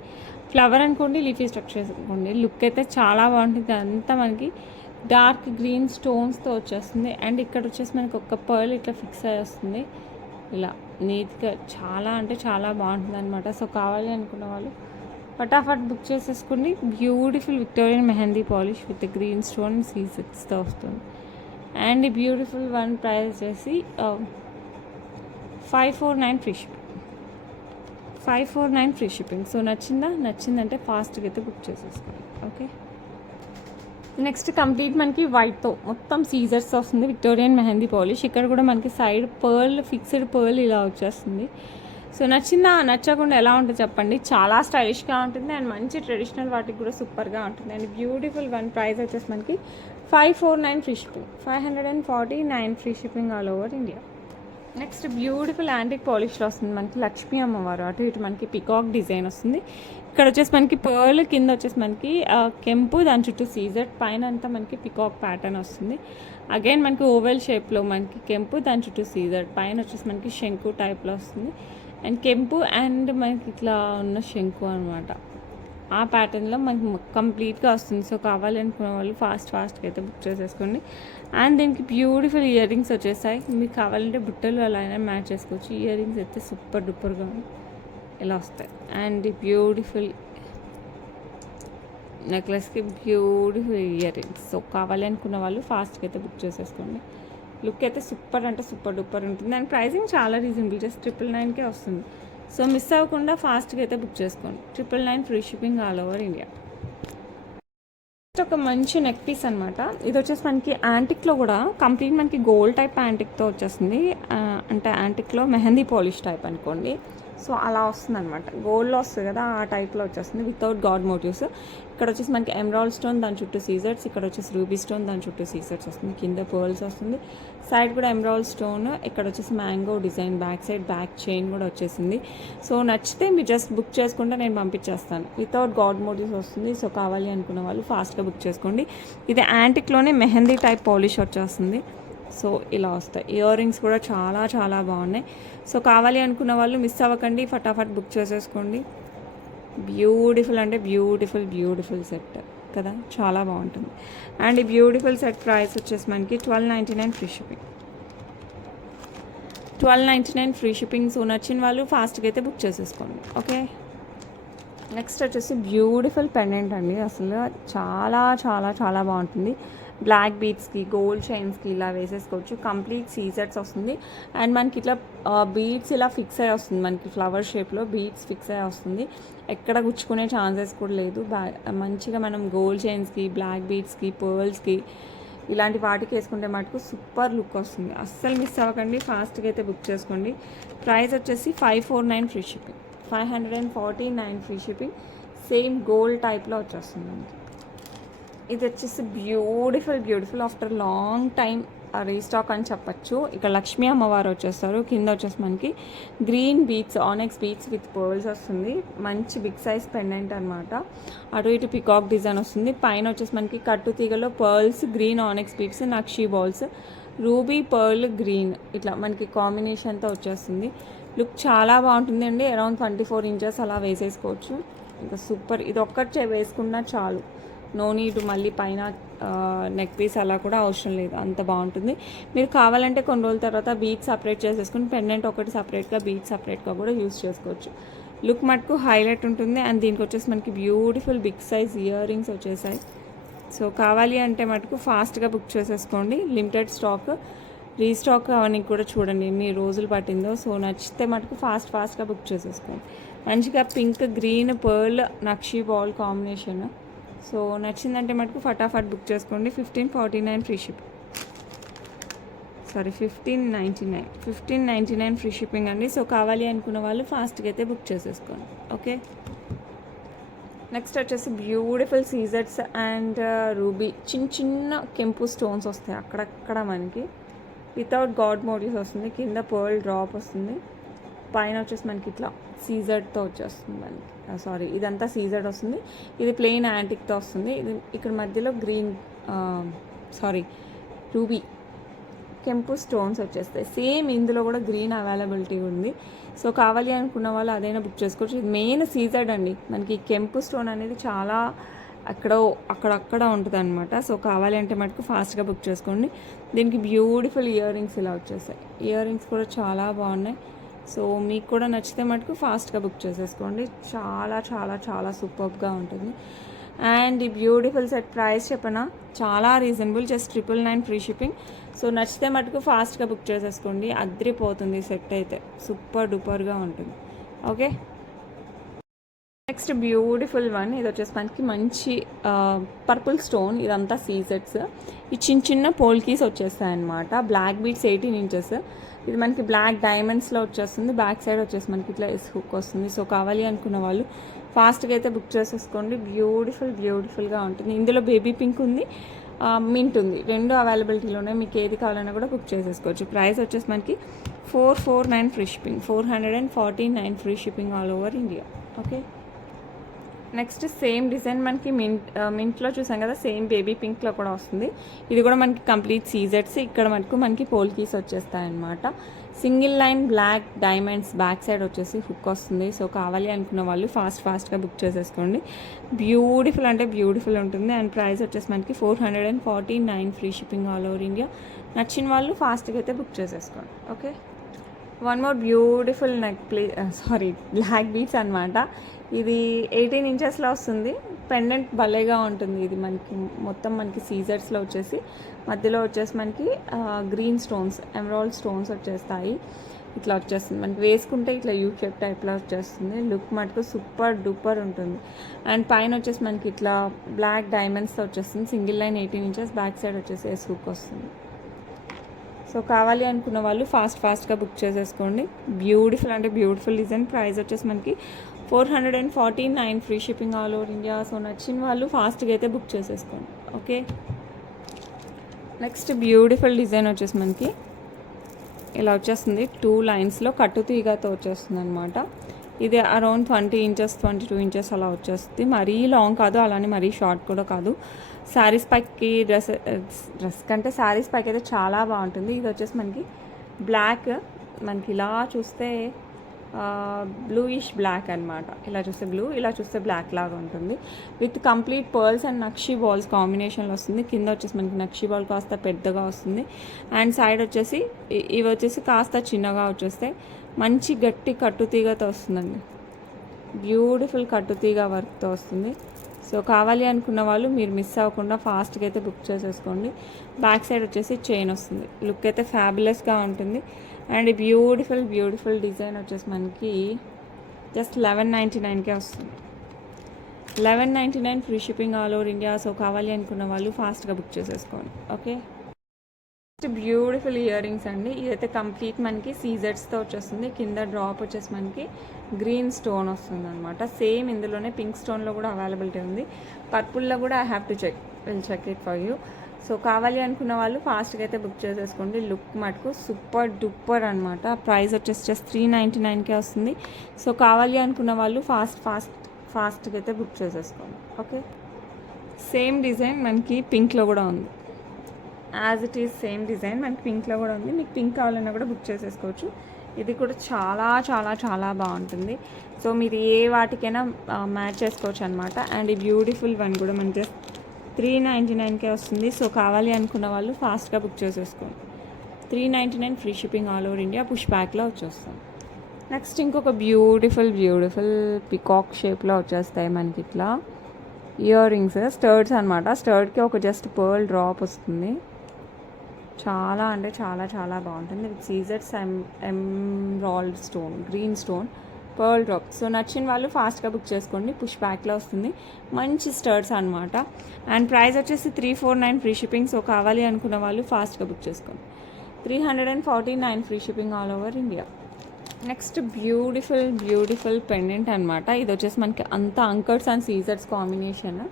ఫ్లవర్ అనుకోండి, లీఫీ స్ట్రక్చర్ అనుకోండి. లుక్ అయితే చాలా బాగుంటుంది. అంతా మనకి డార్క్ గ్రీన్ స్టోన్స్తో వచ్చేస్తుంది. అండ్ ఇక్కడ వచ్చేసి మనకి ఒక పర్ల్ ఇట్లా ఫిక్స్ అయ్యి వస్తుంది ఇలా నీట్గా, చాలా అంటే చాలా బాగుంటుంది అనమాట. సో కావాలి అనుకున్న వాళ్ళు ఫటాఫట్ బుక్ చేసేసుకోండి. Beautiful Victorian mehndi polish with green stone సీజర్స్తో వస్తుంది. అండ్ ఈ బ్యూటిఫుల్ వన్ ప్రైస్ వచ్చేసి 549 free shipping, 549 free shipping. So నచ్చిందంటే ఫాస్ట్గా అయితే బుక్ చేసేసుకోండి. ఓకే, నెక్స్ట్ కంప్లీట్ మనకి వైట్తో మొత్తం సీజర్స్ వస్తుంది విక్టోరియన్ మెహందీ పాలిష్. ఇక్కడ కూడా మనకి సైడ్ పర్ల్, ఫిక్స్డ్ పర్ల్ ఇలా వచ్చేస్తుంది. సో నచ్చకుండా ఎలా ఉంటుంది చెప్పండి, చాలా స్టైలిష్గా ఉంటుంది అండ్ మంచి ట్రెడిషనల్ వాటికి కూడా సూపర్గా ఉంటుంది. అండ్ బ్యూటిఫుల్ వన్ ప్రైస్ వచ్చేసి మనకి 549 free shipping, 549 free shipping all over India. Next beautiful antique పాలిష్లో వస్తుంది మనకి లక్ష్మీ అమ్మవారు, అటు ఇటు మనకి పికాక్ డిజైన్ వస్తుంది. ఇక్కడ వచ్చేసి మనకి పర్ల్, కింద వచ్చేసి మనకి కెంపు, దాని చుట్టూ సీజర్, పైన అంతా మనకి పికాక్ ప్యాటర్న్ వస్తుంది. అగైన్ మనకి ఓవెల్ షేప్లో మనకి కెంపు, దాని చుట్టూ సీజర్, పైన వచ్చేసి మనకి శంకు టైప్లో వస్తుంది. అండ్ కెంపు అండ్ మనకి ఇట్లా ఉన్న శంకు అనమాట, ఆ ప్యాటర్న్లో మనకి కంప్లీట్గా వస్తుంది. సో కావాలి అనుకున్న వాళ్ళు ఫాస్ట్గా అయితే బుక్ చేసేసుకోండి. అండ్ దీనికి బ్యూటిఫుల్ ఇయర్ రింగ్స్ వచ్చేసాయి. మీకు కావాలంటే బుట్టలు అలా అయినా మ్యాచ్ చేసుకోవచ్చు. ఇయర్ రింగ్స్ అయితే సూపర్ డూపర్గా ఇలా వస్తాయి. అండ్ బ్యూటిఫుల్ నెక్లెస్కి బ్యూటిఫుల్ ఇయర్ రింగ్స్. సో కావాలి అనుకున్న వాళ్ళు ఫాస్ట్గా అయితే బుక్ చేసేసుకోండి. లుక్ అయితే సూపర్ అంటే సూపర్ డూపర్ ఉంటుంది అండ్ ప్రైసింగ్ చాలా రీజనబుల్, జస్ట్ 999కే వస్తుంది. సో మిస్ అవ్వకుండా ఫాస్ట్గా అయితే బుక్ చేసుకోండి. 999 free shipping all over India. ఒక మంచి నెక్ పీస్ అనమాట. ఇది వచ్చేసి మనకి యాంటిక్లో కూడా కంప్లీట్ మనకి గోల్డ్ టైప్ యాంటిక్తో వచ్చేస్తుంది. అంటే యాంటిక్లో మెహందీ పాలిష్ టైప్ అనుకోండి. సో అలా వస్తుంది అనమాట. గోల్డ్లో వస్తుంది కదా, ఆ టైప్లో వచ్చేస్తుంది వితౌట్ గాడ్ మోటివ్స్. ఇక్కడ వచ్చేసి మనకి ఎమరాల్డ్ స్టోన్, దాని చుట్టూ సీజర్స్. ఇక్కడ వచ్చేసి రూబీ స్టోన్, దాని చుట్టూ సీజర్స్ వస్తుంది. కింద పర్ల్స్ వస్తుంది. సైడ్ కూడా ఎమరాల్డ్ స్టోన్. ఇక్కడ వచ్చేసి mango design. Back side back chain కూడా వచ్చేసింది. సో నచ్చితే మీరు జస్ట్ బుక్ చేసుకుంటే నేను పంపించేస్తాను. వితౌట్ గాడ్ మోటివ్స్ వస్తుంది. సో కావాలి అనుకున్న వాళ్ళు ఫాస్ట్గా బుక్ చేసుకోండి. ఇది యాంటిక్లోనే మెహందీ టైప్ పాలిష్ వచ్చేస్తుంది. సో ఇలా వస్తాయి. ఇయర్ రింగ్స్ కూడా చాలా చాలా బాగున్నాయి. సో కావాలి అనుకున్న వాళ్ళు మిస్ అవ్వకండి, ఫటాఫట్ బుక్ చేసేసుకోండి. బ్యూటిఫుల్ అంటే బ్యూటిఫుల్ బ్యూటిఫుల్ సెట్ కదా, చాలా బాగుంటుంది. అండ్ ఈ బ్యూటిఫుల్ సెట్ ప్రైస్ వచ్చేసి మనకి 1299 free shipping. 1299 free shipping. So నచ్చిన వాళ్ళు ఫాస్ట్గా అయితే బుక్ చేసేసుకోండి. ఓకే, నెక్స్ట్ వచ్చేసి బ్యూటిఫుల్ పెండెంట్ అండి. అసలు చాలా చాలా చాలా బాగుంటుంది. బ్లాక్ బీడ్స్కి గోల్డ్ చైన్స్కి ఇలా వేసేసుకోవచ్చు. కంప్లీట్ సీజెట్స్ వస్తుంది. అండ్ మనకి ఇట్లా బీడ్స్ ఇలా ఫిక్స్ అయ్యి వస్తుంది. మనకి ఫ్లవర్ షేప్లో బీడ్స్ ఫిక్స్ అయ్యి వస్తుంది. ఎక్కడ గుచ్చుకునే ఛాన్సెస్ కూడా లేదు. మంచిగా మనం గోల్డ్ చైన్స్కి, బ్లాక్ బీడ్స్కి, పర్ల్స్కి ఇలాంటి వాటికి వేసుకుంటే మటుకు సూపర్ లుక్ వస్తుంది. అస్సలు మిస్ అవ్వకండి, ఫాస్ట్గా అయితే బుక్ చేసుకోండి. ప్రైస్ వచ్చేసి 549 free shipping. 549 free shipping. Same gold టైప్లో వచ్చేస్తుంది మనకి. ఇది వచ్చేసి beautiful after long time restock అని చెప్పచ్చు. ఇక్కడ లక్ష్మీ అమ్మవారు వచ్చేస్తారు. కింద వచ్చేసి మనకి green beats, ఆనెక్స్ beads with pearls వస్తుంది. మంచి బిగ్ సైజ్ పెండెంట్ అనమాట. అటు ఇటు పికాక్ డిజైన్ వస్తుంది. పైన వచ్చేసి మనకి కట్టు తీగలో పర్ల్స్, గ్రీన్ ఆనెక్స్ బీట్స్, నక్షీ బాల్స్, రూబీ పర్ల్ గ్రీన్ ఇట్లా మనకి కాంబినేషన్తో వచ్చేస్తుంది. లుక్ చాలా బాగుంటుంది అండి. అరౌండ్ 24 ఇంచెస్ అలా వేసేసుకోవచ్చు. ఇంకా సూపర్. ఇది ఒక్కటి వేసుకున్నా చాలు, నో నీడ్ మళ్ళీ పైన నెక్ పీస్ అలా కూడా అవసరం లేదు, అంత బాగుంటుంది. మీరు కావాలంటే కొన్ని రోజుల తర్వాత బీట్ సపరేట్ చేసేసుకుని పెండెంట్ ఒకటి సపరేట్గా, బీట్ సపరేట్గా కూడా యూస్ చేసుకోవచ్చు. లుక్ మటుకు హైలైట్ ఉంటుంది. అండ్ దీనికి వచ్చేసి మనకి beautiful big size earrings వచ్చేసాయి. సో కావాలి అంటే మటుకు ఫాస్ట్గా బుక్ చేసేసుకోండి. లిమిటెడ్ స్టాక్, రీస్టాక్ అవన్నీ కూడా చూడండి ఎన్ని రోజులు పట్టిందో. సో నచ్చితే మటుకు ఫాస్ట్గా బుక్ చేసేసుకోండి. మంచిగా pink, green, pearl, nakshi ball combination. So నచ్చిందంటే మటుకు ఫటాఫట్ బుక్ చేసుకోండి. 1549 ఫ్రీ షిప్పింగ్. 1599 ఫ్రీ షిప్పింగ్ అండి. సో కావాలి అనుకున్న వాళ్ళు ఫాస్ట్గా అయితే బుక్ చేసేసుకోండి. ఓకే, నెక్స్ట్ వచ్చేసి బ్యూటిఫుల్ సీజెట్స్ అండ్ రూబీ చిన్న కెంపు స్టోన్స్ వస్తాయి అక్కడక్కడ మనకి. వితౌట్ గాడ్ మోటివ్స్ వస్తుంది. కింద పర్ల్ డ్రాప్ వస్తుంది. పైన వచ్చేసి మనకి ఇట్లా సీజెడ్తో వచ్చేస్తుంది మనకి. సారీ, ఇదంతా సీజెడ్ వస్తుంది. ఇది ప్లెయిన్ యాంటిక్తో వస్తుంది. ఇది ఇక్కడ మధ్యలో గ్రీన్ రూబీ కెంపు స్టోన్స్ వచ్చేస్తాయి. సేమ్ ఇందులో కూడా గ్రీన్ అవైలబిలిటీ ఉంది. సో కావాలి అనుకున్న వాళ్ళు అదైనా బుక్ చేసుకోవచ్చు. ఇది మెయిన్ సీజెడ్ అండి. మనకి కెంపు స్టోన్ అనేది చాలా అక్కడక్కడ ఉంటుంది అనమాట. సో కావాలి అంటే మటుకు ఫాస్ట్గా బుక్ చేసుకోండి. దీనికి బ్యూటిఫుల్ ఇయర్ రింగ్స్ ఇలా వచ్చేసాయి. ఇయర్ రింగ్స్ కూడా చాలా బాగున్నాయి. సో మీకు కూడా నచ్చితే మటుకు ఫాస్ట్గా బుక్ చేసేసుకోండి. చాలా చాలా చాలా సూపర్గా ఉంటుంది. అండ్ ఈ బ్యూటిఫుల్ సెట్ ప్రైస్ చెప్పనా, చాలా reasonable, just 999 free shipping. So నచ్చితే మటుకు ఫాస్ట్గా బుక్ చేసేసుకోండి. అద్రిపోతుంది సెట్ అయితే, సూపర్ డూపర్గా ఉంటుంది. Okay, next beautiful one. ఇది వచ్చేసి మనకి మంచి పర్పుల్ స్టోన్. ఇదంతా సీజెట్స్. ఈ చిన్న పోల్కీస్ వచ్చేస్తాయి అనమాట. Black beads 18 inches. ఇది మనకి బ్లాక్ డైమండ్స్లో వచ్చేస్తుంది. బ్యాక్ సైడ్ వచ్చేసి మనకి ఇట్లా హుక్ వస్తుంది. సో కావాలి అనుకున్న వాళ్ళు ఫాస్ట్గా అయితే బుక్ చేసేసుకోండి. బ్యూటిఫుల్గా ఉంటుంది. ఇందులో బేబీ పింక్ ఉంది, మింట్ ఉంది, రెండు అవైలబిలిటీలోనే. మీకు ఏది కావాలన్నా కూడా బుక్ చేసేసుకోవచ్చు. ప్రైస్ వచ్చేసి మనకి 449 free shipping. 449 free shipping all over India. Okay, next same design మనకి మింట్లో చూసాం కదా, సేమ్ బేబీ పింక్లో కూడా వస్తుంది. ఇది కూడా మనకి కంప్లీట్ సీజెట్స్. ఇక్కడ మనకి పోల్కీస్ వచ్చేస్తాయి అన్నమాట. Single line black diamonds, back side వచ్చేసి హుక్ వస్తుంది. సో కావాలి అనుకున్న వాళ్ళు ఫాస్ట్గా బుక్ చేసేసుకోండి. బ్యూటిఫుల్ అంటే బ్యూటిఫుల్ ఉంటుంది. అండ్ ప్రైస్ వచ్చేసి మనకి 449 free shipping all over India. నచ్చిన వాళ్ళు ఫాస్ట్గా అయితే బుక్ చేసేసుకోండి. Okay, one more beautiful black beads అనమాట. ఇది 18 ఇంచెస్లో వస్తుంది. పెండెంట్ భలేగా ఉంటుంది. ఇది మనకి మొత్తం మనకి సీజర్స్లో వచ్చేసి మధ్యలో వచ్చేసి మనకి గ్రీన్ స్టోన్స్, ఎమరాల్డ్ స్టోన్స్ వచ్చేస్తాయి. ఇట్లా వచ్చేస్తుంది మనకి వేసుకుంటే ఇట్లా యూ షేప్ టైప్లో వచ్చేస్తుంది. లుక్ మటుకు సూపర్ డూపర్ ఉంటుంది. అండ్ పైన వచ్చేసి మనకి ఇట్లా బ్లాక్ డైమండ్స్తో వచ్చేస్తుంది. Single line 18 inches, back side వచ్చేసి ఎస్ హుక్ వస్తుంది. సో కావాలి అనుకున్న వాళ్ళు ఫాస్ట్గా బుక్ చేసేసుకోండి. బ్యూటిఫుల్ అంటే బ్యూటిఫుల్ డిజైన్. ప్రైస్ వచ్చేసి మనకి 449 free shipping all over India. So నచ్చిన వాళ్ళు ఫాస్ట్గా అయితే బుక్ చేసేసుకోండి. ఓకే, నెక్స్ట్ బ్యూటిఫుల్ డిజైన్ వచ్చేసి మనకి ఇలా వచ్చేస్తుంది. 2 లైన్స్లో కట్టు తీగతో వచ్చేస్తుంది అనమాట. ఇది అరౌండ్ 20 ఇంచెస్ 22 ఇంచెస్ అలా వచ్చేస్తుంది. మరీ లాంగ్ కాదు, అలానే మరీ షార్ట్ కూడా కాదు. శారీస్ పైకి డ్రెస్ కంటే శారీస్ పైకి అయితే చాలా బాగుంటుంది. ఇది వచ్చేసి మనకి బ్లాక్, మనకి ఇలా చూస్తే బ్లూయిష్ బ్లాక్ అనమాట. ఇలా చూస్తే బ్లూ, ఇలా చూస్తే బ్లాక్ లాగా ఉంటుంది. With complete pearls and nakshi balls కాంబినేషన్లో వస్తుంది. కింద వచ్చేసి మనకి నక్షి బాల్ కాస్త పెద్దగా వస్తుంది. అండ్ సైడ్ వచ్చేసి ఇవి వచ్చేసి కాస్త చిన్నగా వచ్చేస్తే మంచి గట్టి కట్టుతీగతో వస్తుందండి. బ్యూటిఫుల్ కట్టుతీగ వర్క్తో వస్తుంది. సో కావాలి అనుకున్న వాళ్ళు మీరు మిస్ అవ్వకుండా ఫాస్ట్గా అయితే బుక్ చేసేసుకోండి. బ్యాక్ సైడ్ వచ్చేసి చైన్ వస్తుంది. లుక్ అయితే ఫ్యాబులస్గా ఉంటుంది. అండ్ బ్యూటిఫుల్ డిజైన్ వచ్చేసి మనకి జస్ట్ 1199కే వస్తుంది. 1199 free shipping all over India. So కావాలి అనుకున్న వాళ్ళు ఫాస్ట్గా బుక్ చేసేసుకోండి. ఓకే, బ్యూటిఫుల్ ఇయర్ రింగ్స్ అండి. ఇదైతే కంప్లీట్ మనకి సీజర్స్తో వచ్చేస్తుంది. కింద డ్రాప్ వచ్చేసి మనకి గ్రీన్ స్టోన్ వస్తుంది అనమాట. సేమ్ ఇందులోనే పింక్ స్టోన్లో కూడా అవైలబిలిటీ ఉంది. పర్పుల్లో కూడా I have to check it for you. So కావాలి అనుకున్న వాళ్ళు ఫాస్ట్గా అయితే బుక్ చేసేసుకోండి. లుక్ మటుకు సూపర్ డూపర్ అనమాట. ప్రైస్ వచ్చేసి జస్ట్ 399కే వస్తుంది. సో కావాలి అనుకున్న వాళ్ళు ఫాస్ట్గా అయితే బుక్ చేసేసుకోండి. ఓకే, సేమ్ డిజైన్ మనకి పింక్లో కూడా ఉంది. As it is same design మనకి పింక్లో కూడా ఉంది. మీకు పింక్ కావాలన్నా కూడా బుక్ చేసేసుకోవచ్చు. ఇది కూడా చాలా బాగుంటుంది. సో మీరు ఏ వాటికైనా మ్యాచ్ చేసుకోవచ్చు అనమాట. అండ్ ఈ బ్యూటిఫుల్ వన్ కూడా మనకి జస్ట్ 399కే వస్తుంది. సో కావాలి అనుకున్న వాళ్ళు ఫాస్ట్గా బుక్ చేసేసుకోండి. 399 free shipping all over India. Push బ్యాక్లో వచ్చేస్తుంది. నెక్స్ట్ ఇంకొక బ్యూటిఫుల్ పికాక్ షేప్లో వచ్చేస్తాయి మనకి ఇట్లా ఇయర్ రింగ్స్, స్టర్డ్స్ అనమాట. స్టర్డ్కి ఒక జస్ట్ పర్ల్ డ్రాప్ వస్తుంది. చాలా అంటే చాలా బాగుంటుంది. విత్ సీజర్స్ emerald stone, green stone, pearl drop. So నచ్చిన వాళ్ళు ఫాస్ట్గా బుక్ చేసుకోండి. పుష్ బ్యాక్లో వస్తుంది. మంచి స్టర్డ్స్ అనమాట. అండ్ ప్రైస్ వచ్చేసి 349 ఫ్రీ షిప్పింగ్. సో కావాలి అనుకున్న వాళ్ళు ఫాస్ట్గా బుక్ చేసుకోండి. 349 free shipping all over India. Next beautiful pendant అనమాట. ఇది వచ్చేసి మనకి అంతా అంకర్స్ అండ్ సీజర్స్ కాంబినేషన్.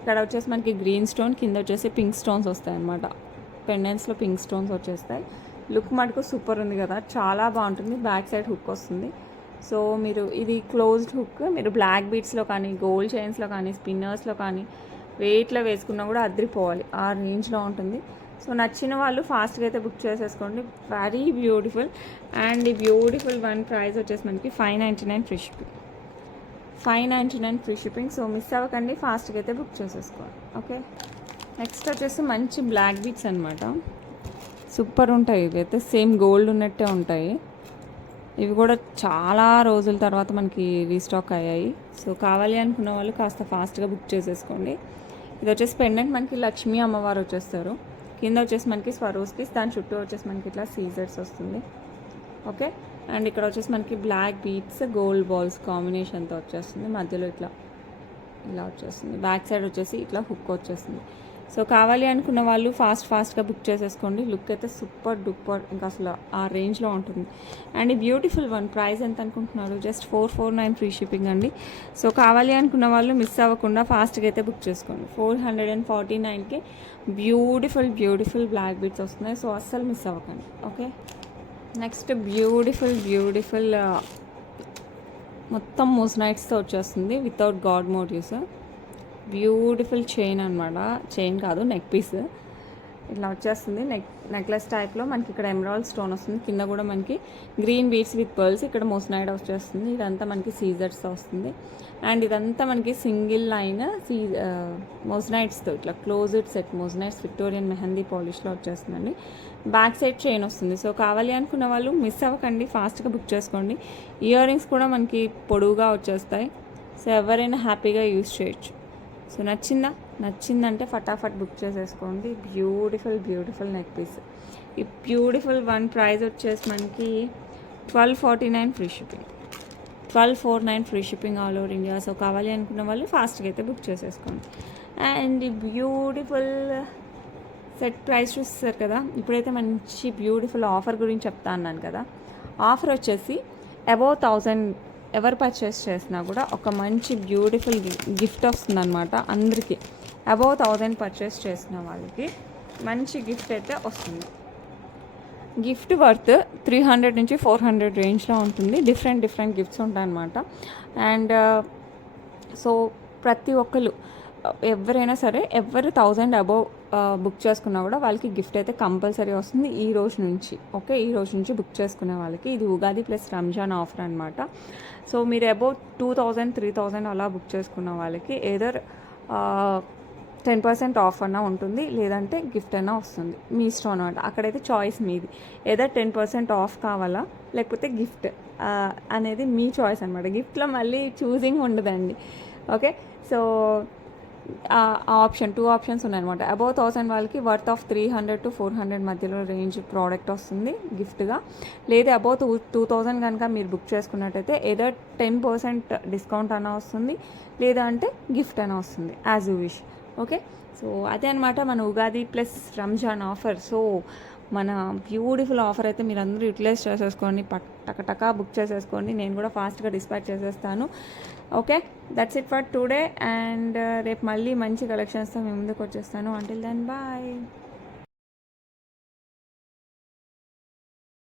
ఇక్కడ వచ్చేసి మనకి గ్రీన్ స్టోన్, కింద వచ్చేసి పింక్ స్టోన్స్ వస్తాయి అనమాట. పెండెంట్స్లో పింక్ స్టోన్స్ వచ్చేస్తాయి. లుక్ మటుకు సూపర్ ఉంది కదా, చాలా బాగుంటుంది. బ్యాక్ సైడ్ హుక్ వస్తుంది. సో మీరు ఇది క్లోజ్డ్ హుక్. మీరు బ్లాక్ బీడ్స్లో కానీ, గోల్డ్ చైన్స్లో కానీ, స్పిన్నర్స్లో కానీ, వెయిట్లో వేసుకున్నా కూడా అద్రిపోవాలి, ఆ రేంజ్లో ఉంటుంది. సో నచ్చిన వాళ్ళు ఫాస్ట్గా అయితే బుక్ చేసేసుకోండి. Very beautiful. అండ్ ఈ బ్యూటిఫుల్ వన్ ప్రైస్ వచ్చేసి మనకి 599 free shipping. 599 free shipping. So miss అవ్వకండి, ఫాస్ట్గా అయితే బుక్ చేసేసుకోండి. ఓకే, నెక్స్ట్ వచ్చేసి మంచి బ్లాక్ బీడ్స్ అనమాట. సూపర్ ఉంటాయి. ఇవి అయితే సేమ్ గోల్డ్ ఉన్నట్టే ఉంటాయి. ఇవి కూడా చాలా రోజుల తర్వాత మనకి రీస్టాక్ అయ్యాయి. సో కావాలి అనుకున్న వాళ్ళు కాస్త ఫాస్ట్గా బుక్ చేసేసుకోండి. ఇది వచ్చేసి పెండెంట్ మనకి లక్ష్మీ అమ్మవారు వచ్చేస్తారు. కింద వచ్చేసి మనకి స్వరోస్కిస్, దాని చుట్టూ వచ్చేసి మనకి ఇట్లా సీజర్స్ వస్తుంది. ఓకే, అండ్ ఇక్కడ వచ్చేసి మనకి బ్లాక్ బీడ్స్ గోల్డ్ బాల్స్ కాంబినేషన్తో వచ్చేస్తుంది. మధ్యలో ఇలా వచ్చేస్తుంది. బ్యాక్ సైడ్ వచ్చేసి ఇట్లా హుక్ వచ్చేస్తుంది. సో కావాలి అనుకున్న వాళ్ళు ఫాస్ట్గా బుక్ చేసేసుకోండి. లుక్ అయితే సూపర్ డూపర్, ఇంకా అసలు ఆ రేంజ్లో ఉంటుంది. అండ్ ఈ బ్యూటిఫుల్ వన్ ప్రైస్ ఎంత అనుకుంటున్నారు? జస్ట్ 449 ఫ్రీ షిప్పింగ్ అండి. సో కావాలి అనుకున్న వాళ్ళు మిస్ అవ్వకుండా ఫాస్ట్గా అయితే బుక్ చేసుకోండి. 449కి బ్యూటిఫుల్ బ్లాక్ బీడ్స్ వస్తున్నాయి. సో అస్సలు మిస్ అవ్వకండి. ఓకే, నెక్స్ట్ బ్యూటిఫుల్ మొత్తం మోస్నైట్స్తో వచ్చేస్తుంది without god motifs. Beautiful chain అనమాట. చైన్ కాదు, నెక్ పీస్ ఇట్లా వచ్చేస్తుంది. నెక్లెస్ టైప్లో మనకి ఇక్కడ ఎమరాల్డ్ స్టోన్ వస్తుంది. కింద కూడా మనకి గ్రీన్ బీడ్స్ విత్ పర్ల్స్. ఇక్కడ మోస్నైడ్ వచ్చేస్తుంది. ఇదంతా మనకి సీజర్స్తో వస్తుంది. అండ్ ఇదంతా మనకి సింగిల్ లైన్ మోస్నైడ్స్తో ఇట్లా క్లోజ్డ్ సెట్ మోస్నైడ్స్ విక్టోరియన్ మెహందీ పాలిష్లో వచ్చేస్తుందండి. బ్యాక్ సైడ్ చైన్ వస్తుంది. సో కావాలి అనుకున్న వాళ్ళు మిస్ అవ్వకండి, ఫాస్ట్గా బుక్ చేసుకోండి. ఇయర్ రింగ్స్ కూడా మనకి పొడవుగా వచ్చేస్తాయి. సో ఎవరైనా హ్యాపీగా యూస్ చేయొచ్చు. సో నచ్చిందంటే ఫటాఫట్ బుక్ చేసేసుకోండి. Beautiful neck piece. ఈ బ్యూటిఫుల్ వన్ ప్రైస్ వచ్చేసి మనకి 1249 free shipping, 1249 free shipping all over India. So కావాలి అనుకున్న వాళ్ళు ఫాస్ట్గా అయితే బుక్ చేసేసుకోండి. అండ్ ఈ బ్యూటిఫుల్ సెట్ ప్రైస్ చూస్తారు కదా. ఇప్పుడైతే మంచి బ్యూటిఫుల్ ఆఫర్ గురించి చెప్తా అన్నాను కదా. ఆఫర్ వచ్చేసి అబౌవ్ 1000 ఎవరు పర్చేస్ చేసినా కూడా ఒక మంచి బ్యూటిఫుల్ గిఫ్ట్ వస్తుందన్నమాట అందరికీ. అబౌవ్ 1000 పర్చేస్ చేసిన వాళ్ళకి మంచి గిఫ్ట్ అయితే వస్తుంది. గిఫ్ట్ వర్త్ 300 నుంచి 400 రేంజ్లో ఉంటుంది. డిఫరెంట్ గిఫ్ట్స్ ఉంటాయన్నమాట. అండ్ సో ప్రతి ఒక్కరు ఎవరైనా సరే ఎవరు 1000 అబౌవ్ బుక్ చేసుకున్నా కూడా వాళ్ళకి గిఫ్ట్ అయితే కంపల్సరీ వస్తుంది ఈ రోజు నుంచి. ఓకే, ఈ రోజు నుంచి బుక్ చేసుకునే వాళ్ళకి ఇది ఉగాది ప్లస్ రంజాన్ ఆఫర్ అనమాట. సో మీరు అబౌవ్ 2000, 3000 అలా బుక్ చేసుకున్న వాళ్ళకి ఏదర్ 10% ఆఫ్ అన్నా ఉంటుంది, లేదంటే గిఫ్ట్ అయినా వస్తుంది. మీ ఇష్టం అనమాట. అక్కడైతే చాయిస్ మీది. ఏదర్ 10% ఆఫ్ కావాలా లేకపోతే గిఫ్ట్ అనేది మీ చాయిస్ అనమాట. గిఫ్ట్లో మళ్ళీ చూసింగ్ ఉండదండి. ఓకే, సో ఆప్షన్ 2 ఆప్షన్స్ ఉన్నాయన్నమాట. అబౌవ్ 1000 వాళ్ళకి వర్త్ ఆఫ్ 300 to 400 మధ్యలో రేంజ్ ప్రోడక్ట్ వస్తుంది గిఫ్ట్గా. లేదా అబౌవ్ 2000 కనుక మీరు బుక్ చేసుకున్నట్టయితే ఏదో 10% డిస్కౌంట్ అయినా వస్తుంది, లేదా అంటే గిఫ్ట్ అయినా వస్తుంది, as you wish. Okay, so అదే అనమాట మన Ugadi plus Ramzan offer. So మన బ్యూటిఫుల్ ఆఫర్ అయితే మీరు అందరూ యూటిలైజ్ చేసేసుకోండి, టకా బుక్ చేసేసుకోండి. నేను కూడా ఫాస్ట్గా డిస్పాచ్ చేసేస్తాను. Okay, that's it for today. And రేపు మళ్ళీ మంచి కలెక్షన్స్తో మీ ముందుకు వచ్చేస్తాను. Until then bye.